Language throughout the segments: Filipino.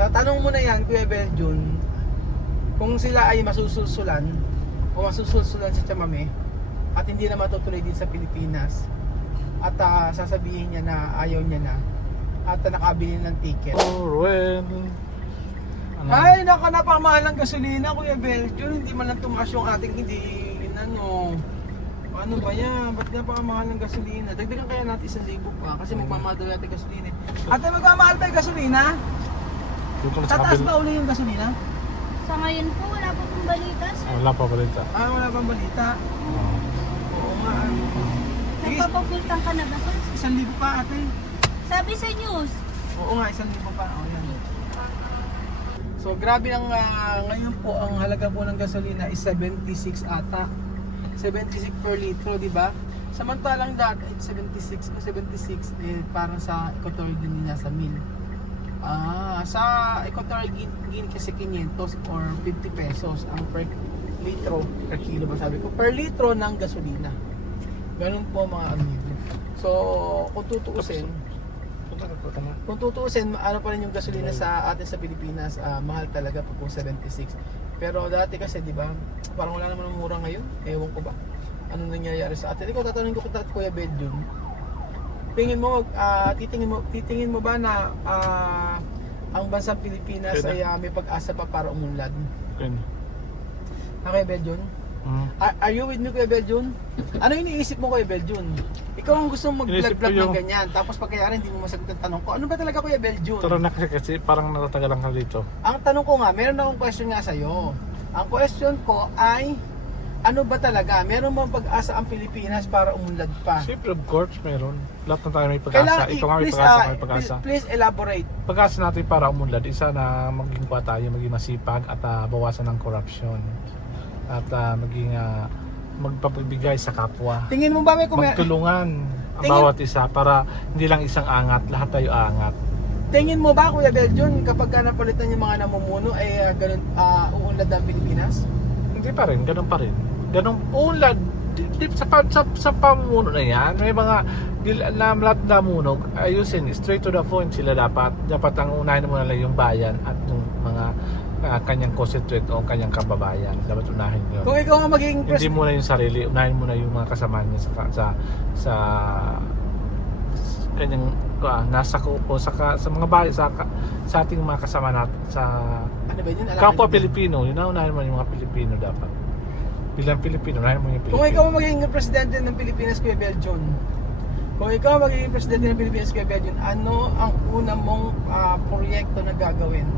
Sa tanong mo na yan, Kuya Beljun, kung sila ay masusulsulan o masusulsulan sa Chamame at hindi na matutuloy din sa Pilipinas at sasabihin niya na ayaw niya na at nakabili ng ticket. Or when... Ay, napamahal ng gasolina, Kuya Beljun. Hindi man lang tumaas yung ating ano ba yan? Ba't napamahal ng gasolina? Dagdagan kaya natin 1,000 pa kasi magmamahal daw natin gasolina. Ate, magmamahal pa yung gasolina? Tataas ba uli yung gasolina? Sa ngayon po, wala po pong balita, sir. Wala pa balita. Wala pang balita. Oo nga. Nagpapafull tank ka na ba, sir? 1,000 pa, ate. Sabi sa news. Oo nga, 1,000 pa. O, yan. So, grabe ang ngayon po, ang halaga po ng gasolina is 76 ata. 76 per litro, di ba? Samantalang dati, 76 parang sa Equatorial Guinea sa 1,000. Sa Equatorial Guinea kasi 500 or 50 pesos ang per litro, per kilo ba sabi ko, per litro ng gasolina. Ganun po mga ano yun. So, kung tutuusin, ano pa rin yung gasolina sa atin sa Pilipinas, mahal talaga po kung 76. Pero dati kasi, di ba, parang wala naman ng mura ngayon. Ewan ko ba ano nangyayari sa atin. Ikaw, tatanungin ko kita, Kuya Beljun. Titingin mo ba na ang bansang Pilipinas ay may pag-asa pa para umunlad? Okay, Beljun? Are you with me, Kuya Beljun? Ano iniisip mo, Kuya Beljun? Ikaw ang gusto mong mag-vlog ng ganyan, tapos pagkayari hindi mo masagot ang tanong ko. Ano ba talaga, Kuya Beljun? Tara na kasi parang natatagalan ka dito. Ang tanong ko nga, meron akong question nga sa'yo. Ang question ko ay, ano ba talaga? Meron bang pag-asa ang Pilipinas para umunlad pa? Siyempre, of course, meron. Lahat na tayo may pag-asa. Ito nga may pag-asa, Please elaborate. Pag-asa natin para umunlad, isa na maging kuha tayo, maging masipag at bawasan ng corruption. At maging magpapabigay sa kapwa. Tingin mo ba may magtulungan ang bawat isa para hindi lang isang angat, lahat tayo angat. Tingin mo ba, Kuya Beljun, kapag napalitan yung mga namumuno ay ganun uunlad ang Pilipinas? Hindi pa rin, ganun pa rin. Ganun uunlad sa pamumuno na yan. May mga lahat namunog, ayusin, straight to the point sila dapat ang unahin mo na lang yung bayan at yung mga kanyang constituent o kanyang kababayan. Dapat unahin yun. Kung ikaw ang magiging hindi muna yung sarili, unahin mo na yung mga kasama niya sa kanyang nasa kupo sa mga bahay sa ating mga kasama natin sa ano ba yun? kapwa Pilipino. Yun na unahin mo yung mga Pilipino dapat. Bilang Pilipino, unahin mo yung Pilipino. Kung ikaw ang magiging presidente ng Pilipinas, Kuya Beljun, ano ang una mong proyekto na gagawin?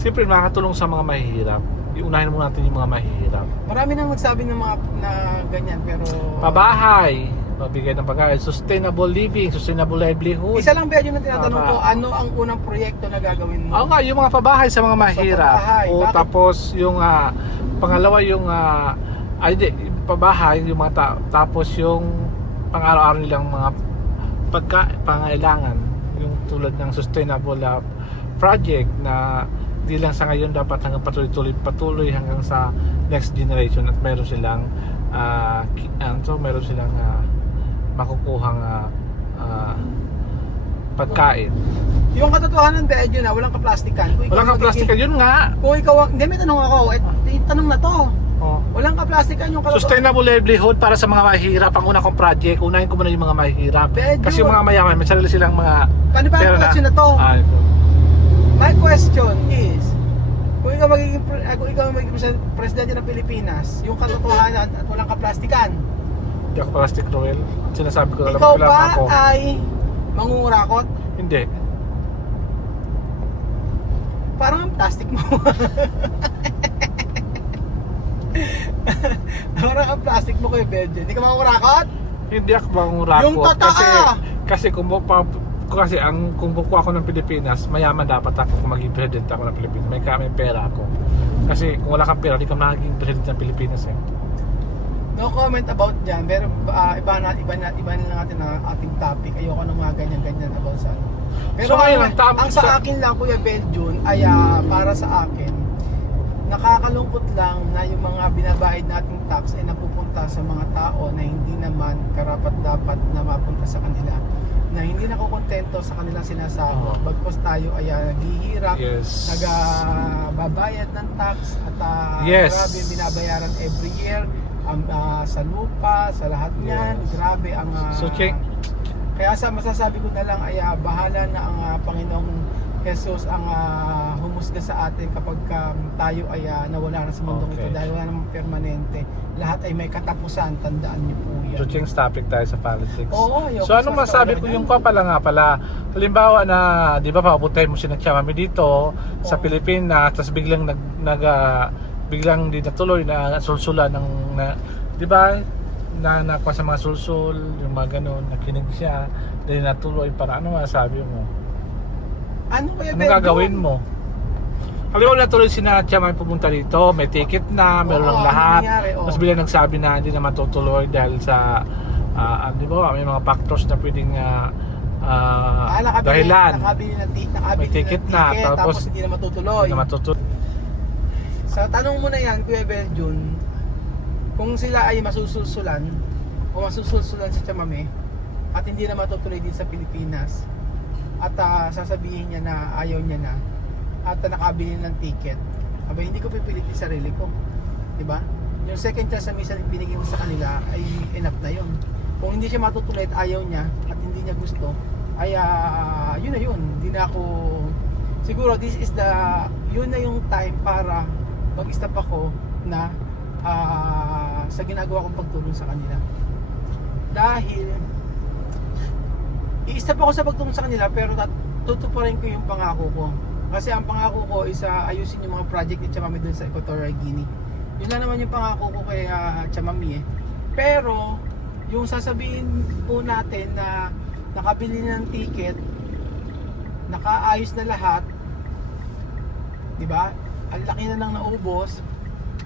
Siyempre, makakatulong sa mga mahihirap. Iunahin mo natin yung mga mahihirap. Marami nang magsabi ng mga na ganyan, pero pabahay, pabigay ng pagkain, sustainable living, sustainable livelihood. Isa lang ba yun ang tinatanong ko, ano ang unang proyekto na gagawin mo? Oo nga, yung mga pabahay sa mga mahirap. O tapos yung pangalawa yung pabahay, yung mga tapos yung pang-araw-araw nilang mga pangailangan, yung tulad ng sustainable project na di lang sa ngayon dapat hanggang patuloy hanggang sa next generation at meron silang makukuhang pagkain. Yung katotohanan ba yun na walang kaplastikan? Walang kaplastikan, yun nga. Kung ikaw, hindi may tanong ako, tanong na to. Walang kaplastikan yung katotohanan. Sustainable livelihood para sa mga mahihirap. Ang una kong project, unahin ko muna yung mga mahihirap. Kasi yung mga mayaman, may sarili silang mga pera na. Question na to. My question is, kung ikaw magiging presidente ng Pilipinas, yung katotohanan at walang kaplastikan, hindi ako plastic Roel. Sinasabi ko, ikaw ba ay mangungurakot? Hindi. Parang ang plastic mo. Parang ang plastic mo, Kuya Beljun. Hindi ka mangungurakot? Hindi ako mangungurakot. Yung totoo! Kasi kung buko ako ng Pilipinas, mayaman dapat ako kung maging president ako ng Pilipinas. May pera ako. Kasi kung wala kang pera, di ka magiging president ng Pilipinas eh. No comment about dyan, pero iba na natin ang ating topic. Ayoko ng mga ganyan-ganyan about sa ano. Pero so, ang sa akin lang, Kuya Beljun, ay para sa akin, nakakalungkot lang na yung mga binabayad nating tax ay napupunta sa mga tao na hindi naman karapat-dapat na mapunta sa kanila. na hindi nakokontento sa kanilang sinasahod. Oo. Bagkos tayo ay naghihirap, Yes. nagbabayad ng tax at Yes. grabe yung binabayaran every year sa lupa, sa lahat niyan. Yes. Grabe ang So, check. kaya masasabi ko na lang ay bahala na ang Panginoong Jesus ang humusga sa atin kapag tayo ay nawala na sa mundong ito Okay. dahil wala namang permanente. Lahat ay may katapusan, tandaan niyo po yan. So, change topic tayo sa politics. Oo, ayoko. So, anong masabi ko yung pala nga pala? Halimbawa na, di ba, papupuntahin mo si Chamami dito sa Oo. Pilipinas, tapos biglang biglang di natuloy na sulsula ng, di ba, na nakuha sa mga sulsul, yung mga ganun, nakinig siya, dahil natuloy para ano masabi mo? Ano kaya Anong gagawin mo? Halimbawa natuloy si Chamami pumunta dito, may ticket na, meron Oo, ng ano lahat, nangyari? Oo. tapos biglang nagsabi na hindi na matutuloy dahil sa di ba may mga factors na pwedeng dahilan. Nakabili May ticket ng na, tapos tapos hindi na matutuloy. Hindi na matutuloy. Sa tanong mo na yan, Kuya Beljun, kung sila ay masusulsulan o masusulsulan sa Chamame at hindi na matutuloy din sa Pilipinas at sasabihin niya na ayaw niya na at nakabili ng ticket, abay hindi ko pipilitin sarili ko, di ba? Yung second chance na minsan binigay mo sa kanila ay enough na yun. Kung hindi siya matutuloy at ayaw niya at hindi niya gusto, ay yun na yun. Hindi na ako siguro yun na yung time para mag-stop ako na sa ginagawa kong pagtulong sa kanila. Dahil i-stop ako sa pagtulong sa kanila pero tutuparin ko yung pangako ko. Kasi ang pangako ko is ayusin yung mga project ni Chamami dun sa Equatorial Guinea. Yun lang naman yung pangako ko kay Chamami eh. Pero yung sasabihin po natin na nakabili ng ticket, nakaayos na lahat, di ba? Ang laki na nang naubos,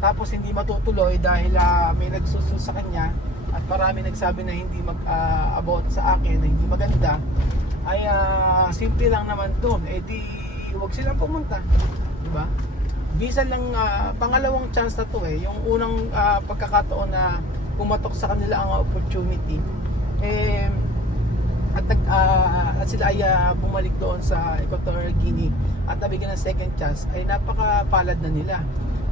tapos hindi matutuloy dahil may nagsusul sa kanya at marami nagsabi na hindi about sa akin, na hindi maganda, ay simple lang naman doon. Eh di huwag silang pumunta, di ba? Bisan lang pangalawang chance na to eh, yung unang pagkakataon na pumatok sa kanila ang opportunity at sila ay bumalik doon sa Equatorial Guinea at nabigyan ng second chance, ay napakapalad na nila.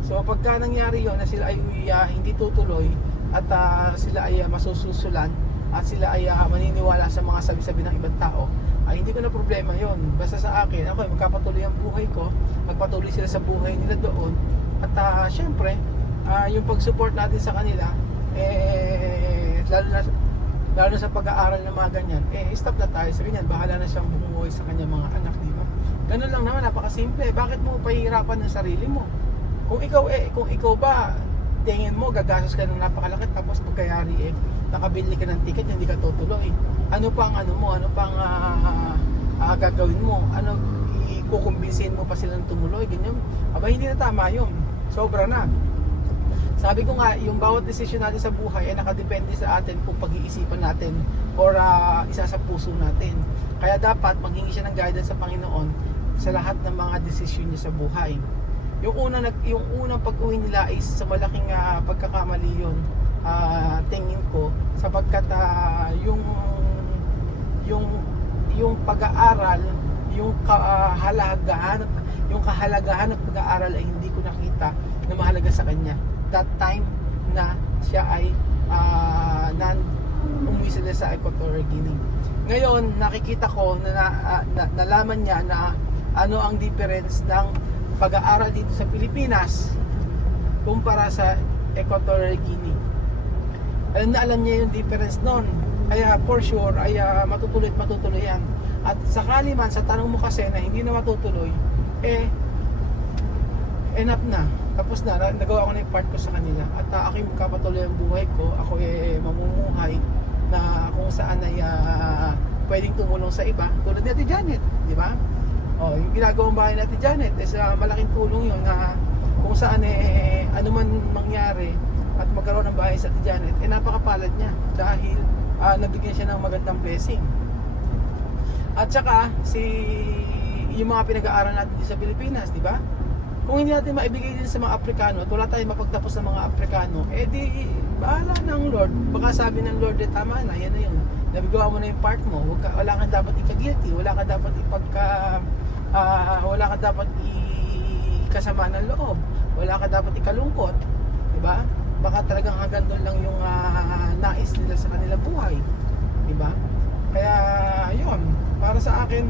So pagka nangyari yon na sila ay hindi tutuloy at sila ay masususulan at sila ay maniniwala sa mga sabi-sabi ng ibang tao, ay hindi ko na problema yon. Basta sa akin, ako ay magkapatuloy ang buhay ko, magpatuloy sila sa buhay nila doon at syempre yung pag-support natin sa kanila lalo na sa pag-aaral ng mga ganyan, stop na tayo sa ganyan, bahala na siyang bumuhay sa kanyang mga anak, di ba? Ganun lang naman, napakasimple. Bakit mo pahihirapan ng sarili mo? Kung ikaw ba tingin mo gagastos ka ng napakalaki tapos pagkayari nakabili ka ng ticket hindi ka tutuloy, ano pang gagawin mo? Ano ikukumbinsin mo pa silang tumuloy? Ganyan, aba hindi na tama yun, sobra na. Sabi ko nga, yung bawat desisyon natin sa buhay ay nakadepende sa atin kung pag-iisipan natin or isa sa puso natin. Kaya dapat maghingi siya ng guidance sa Panginoon sa lahat ng mga desisyon niya sa buhay. Yung unang pag-uwi nila is sa malaking pagkakamali yun, tingin ko, sapagkat yung pag-aaral, yung kahalagahan ng pag-aaral ay hindi ko nakita na mahalaga sa kanya. That time na siya ay umuwi sila sa Equatorial Guinea. Ngayon nakikita ko na nalaman niya na ano ang difference ng pag-aaral dito sa Pilipinas kumpara sa Equatorial Guinea. Alam niya yung difference noon. Kaya for sure ay matutuloy yan. At sakali man sa tanong mo kasi na hindi na matutuloy, enough na. Tapos na, nagawa ko na yung part ko sa kanila. At ako yung kapatuloy ang buhay ko. Ako mamumuhay na kung saan ay pwedeng tumulong sa iba. Tulad ni Ate Janet, di ba? Yung ginagawang bahay ni Ate Janet is malaking tulong yun na kung saan ano man mangyari at magkaroon ng bahay sa Ate Janet, napakapalad niya dahil nabigyan siya ng magandang blessing. At saka yung mga pinag-aaral natin sa Pilipinas, di ba? Kung hindi natin maibigay din sa mga Aprikano at wala tayong mapagtapos sa mga Aprikano, eh di bahala ng Lord. Baka sabi ng Lord, eh, tama na, yan na yun. Nabagawa mo na yung part mo, wala ka dapat ika-guilty, wala ka dapat wala ka dapat ikasama ng loob, wala ka dapat ikalungkot, di ba? Baka talagang hanggang doon lang yung nais nila sa kanila buhay, di ba? Kaya yun, para sa akin,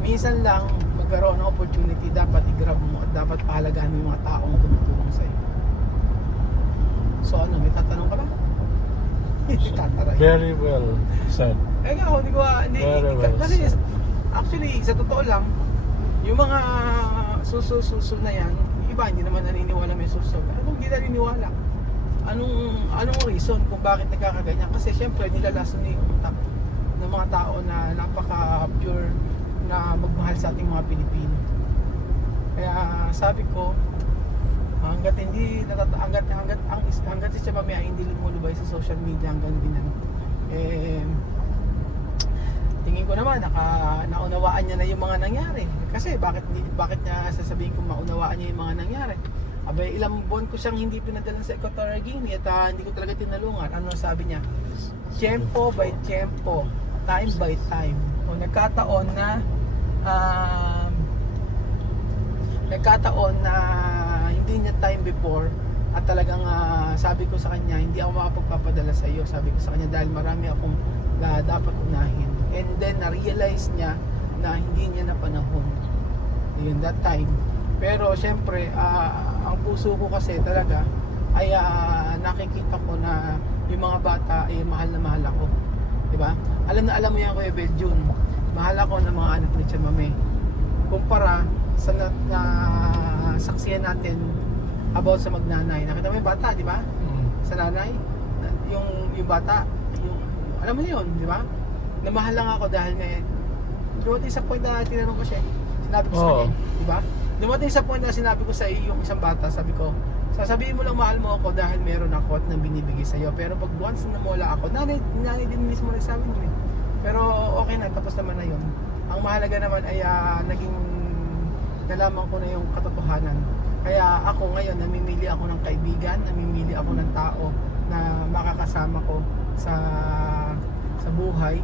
minsan lang magkaroon ng opportunity, dapat i-grab mo at dapat pahalagahan mo yung mga taong tumutulong sa'yo. So ano, may tatanong ka ba? Tataray. Very well said. Eh nga, hindi ko, hindi, Very well kasi said. actually, sa totoo lang, yung mga susul na yan, yung iba hindi naman naniniwala may susul. Anong hindi naniniwala? Anong reason kung bakit nagkakaganyan? Kasi syempre, nilalason yung utak ng mga tao na napaka-pure na magmahal sa ating mga Pilipino. Kaya sabi ko, hanggat si Chapamea hindi lumulubay sa social media hanggang din tingin ko naman naunawaan niya na yung mga nangyari. Kasi bakit niya sasabihin kung maunawaan niya yung mga nangyari? Abay, ilang buwan ko siyang hindi pinadalan sa Equatorial Guinea at hindi ko talaga tinalungan. Ano sabi niya? Tiempo by tiempo, time by time. O nagkataon na hindi niya time before at talagang sabi ko sa kanya, hindi ako makapagpapadala sa iyo. Sabi ko sa kanya dahil marami akong dapat unahin. And then na-realize niya na hindi niya na panahon. Yun, that time. Pero syempre, ang puso ko kasi talaga ay nakikita ko na yung mga bata ay mahal na mahal ako. Diba? Alam mo yan, Kuya Beljun. Mahal ako ng mga anak ni Chamame. Kumpara sa saksiyan natin about sa magnanay. Nakita mo yung bata, di ba? Sa nanay, yung bata, alam mo yun, di ba? Namahal lang ako dahil ngayon. Dumating sa point na tinanong ko siya, sinabi ko sa kanya, di ba? Dumating sa point na sinabi ko sa iyo yung isang bata, sabi ko, sasabihin mo lang mahal mo ako dahil meron ako at nang binibigay sa iyo. Pero pag once na nawala ako, nanay din mismo rin sabi niyo. Pero okay na, tapos naman na yun. Ang mahalaga naman ay nalaman ko na yung katotohanan. Kaya ako ngayon, namimili ako ng kaibigan, namimili ako ng tao na makakasama ko sa buhay,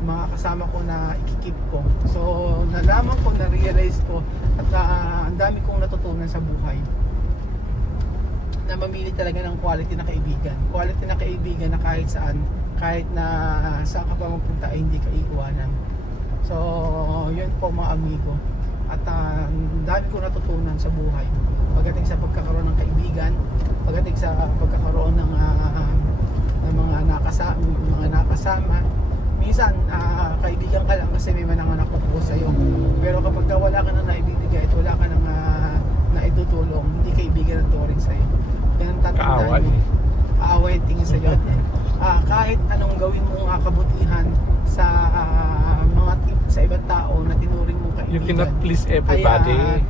makakasama ko na ikikip ko. So, nalaman ko, na-realize ko at ang dami kong natutunan sa buhay na mamili talaga ng quality na kaibigan. Quality na kaibigan na kahit saan, kahit na saan ka pa magpunta ay hindi ka iiwanan. So, yun po mga amigo. At ang dami kong natutunan sa buhay pagdating sa pagkakaroon ng kaibigan, pagdating sa pagkakaroon ng mga nakasama. Minsan kaibigan ka lang kasi may mananganak po sa iyo. Pero kapag wala ka na naibibigay at wala ka nang naitutulong, hindi kaibigan ang turing sa iyo. Yan ang tatandaan mo. Aaway tingin sa iyo. Kahit anong gawin mong kabutihan sa sa ibang tao na tinuring mong kaibigan, You cannot please everybody. Ay,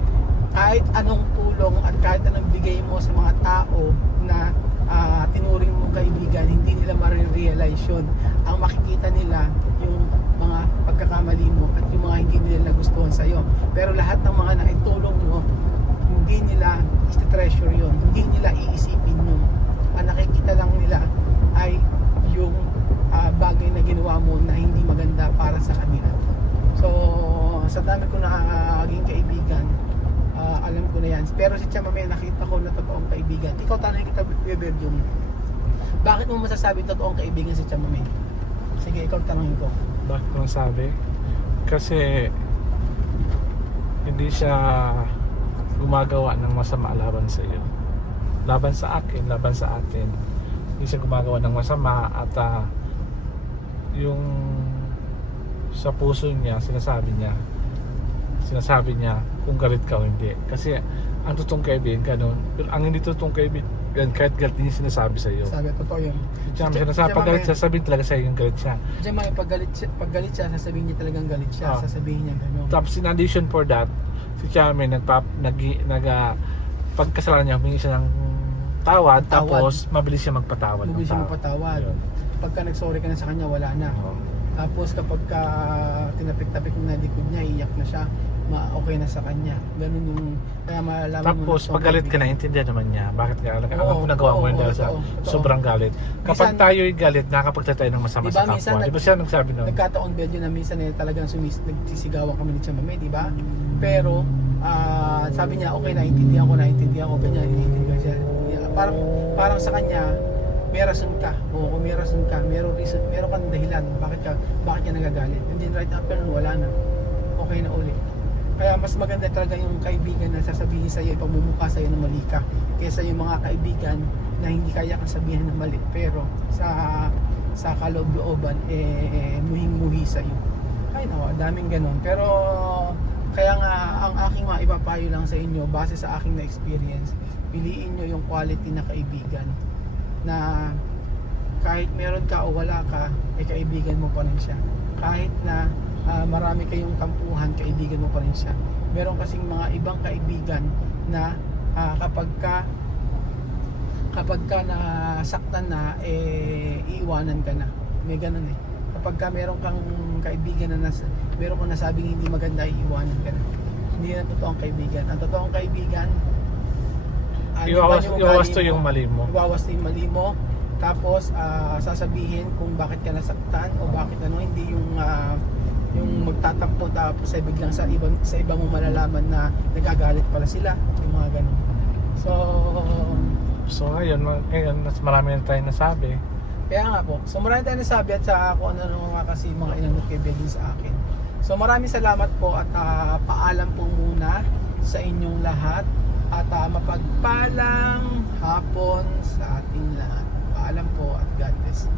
kahit anong tulong at kahit anong bigay mo sa mga tao na tinuring mong kaibigan, hindi nila ma-realize yun. Ang makikita nila yung mga pagkakamali mo at yung mga hindi nila nagustuhan sa'yo. Pero lahat ng mga naitulong mo, hindi nila i-treasure yun, hindi nila iisipin yun. Ang nakikita lang nila ay yung bagay na ginawa mo na hindi maganda para sa kanila. So, sa dami ko naging kaibigan, alam ko na yan. Pero si Chamame, nakita ko na totoong kaibigan. Ikaw, tanong kita, Beberjum, bakit mo masasabi totoong kaibigan si Chamame? Sige, ikaw tanongin ko. Bakit ko nasabi? Kasi hindi siya gumagawa ng masama laban sa iyo. Laban sa akin, laban sa atin. Hindi siya gumagawa ng masama at yung sa puso niya, sinasabi niya kung galit ka o hindi. Kasi ang totoong kaibigan ganun. Pero ang hindi totoong kaibigan, kahit galit niya sinasabi sa iyo. Sabi, totoo yun. Sinasabi, pag galit siya, sabihin talaga sa iyo yung galit siya. Diyan mga pag galit siya, sasabihin niya talagang galit siya. Sasabihin niya gano'n. Tapos in addition for that, si Chame pagkasalanan niya, humingi siya ng tawad, tapos mabilis siya magpatawad. Mabilis siya magpatawad. Yun. Pagka nag-sorry ka na sa kanya, wala na. Oo. Tapos kapag tinapik-tapik mo na likod niya, iiyak na siya. okay na sa kanya. Ganun yung, kaya malalaman Tapos, na pag galit ka na, intindihan naman niya. Bakit ka alam Oo, mo nagawa mo oo, yun dahil sa oo, totoo. sobrang galit. Kapag Minsan- tayo'y galit, nakakapagsalita tayo ng masama Diba, sa minsan kapwa. Di ba siya nagsabi nun? Nagkataon medyo na minsan talagang nagsisigawan kami ni Chamame, di ba? Pero sabi niya, okay, naintindihan ko, ganyan, naiintindihan siya. Parang sa kanya, may rason ka. O kung may rason ka, meron kang dahilan. Bakit ka nagagalit? And then right after nun, wala na. Okay na uli. Kaya mas maganda talaga yung kaibigan na sasabihin sa'yo, ipamumukha sa'yo na mali ka. Kaysa yung mga kaibigan na hindi kaya kang sabihin na mali. Pero sa kaloob-looban, muhing-muhi sa'yo. Ay nawa, daming ganun. Pero kaya nga, ang aking mga ipapayo lang sa inyo, base sa aking na-experience, piliin nyo yung quality na kaibigan. Na kahit meron ka o wala ka, kaibigan mo pa rin siya. Kahit na marami kayong tampuhan, kaibigan mo pa rin siya. Meron kasing mga ibang kaibigan na kapag ka nasaktan na, iiwanan ka na. May ganun eh. Kapag ka meron kang kaibigan na meron kang nasabing hindi maganda, iiwanan ka na. Hindi yan totoong kaibigan. Ang totoong kaibigan, Iwawasto yung mali mo. iwawasto yung mali mo. Tapos sasabihin kung bakit ka nasaktan o bakit hindi yung magtatampo tapos ay biglang sa iba mo malalaman na nagagalit pala sila, yung mga ganun. So ngayon mas marami na tayong nasabi. Kaya nga po, so marami tayong nasabi at sa kung ano nga kasi mga inanong kaibigan sa akin. So maraming salamat po at paalam po muna sa inyong lahat at mapagpalang hapon sa ating lahat. Paalam po at God bless.